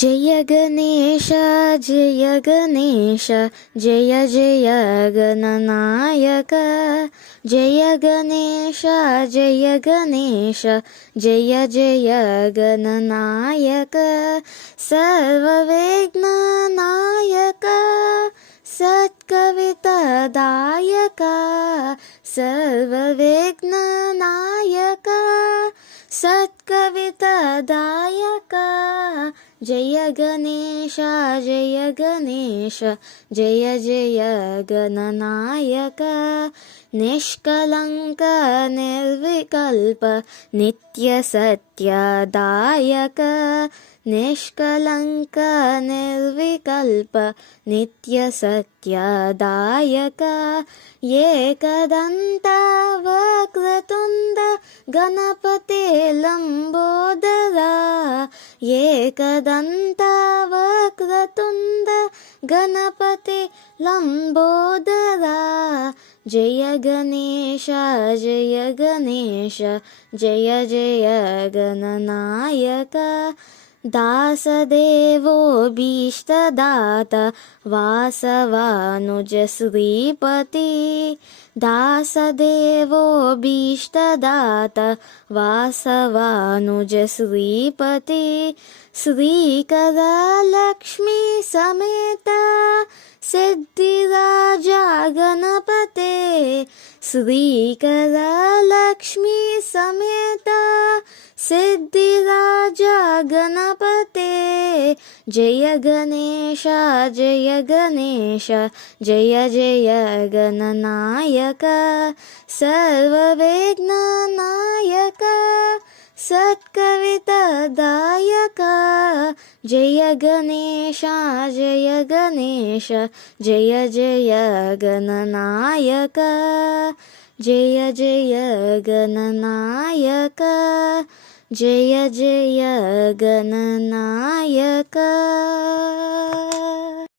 जय गणेश जय गणेश जय जय गणनायक जय गणेश जय गणेश जय जय गणनायक सर्वविघ्ननायक सत्कवितादायक सर्वविघ्ननायक सत्कवितादायक जय गणेश जय गणेश जय जय गणनायक निष्कलंक निर्विकल्प नित्यसत्यदायक निष्कलंक निर्विकल्प नित्यसत्यदायक एकदन्त वक्रतुण्ड गणपते लम्बोदरा एकदन्त वक्रतुण्ड गणपते लम्बोदरा जय गणेश जय गणेश जय जय गणनायक दासदेवो भीष्टदाता वासवानुज श्रीपति दासदेवो भीष्टदाता वासवानुज श्रीपति श्रीकरा लक्ष्मी समेत सिद्धिराजा गणपते श्रीकरा लक्ष्मी समेत सिद्धिराजा गणपते जय गणेश जय गणेश जय जय गणनायक सर्वविघ्ननायक सत्कवितादायक जय गणेश जय गणेश जय जय गणनायक जय जय गणनायक जय जय गणनायक।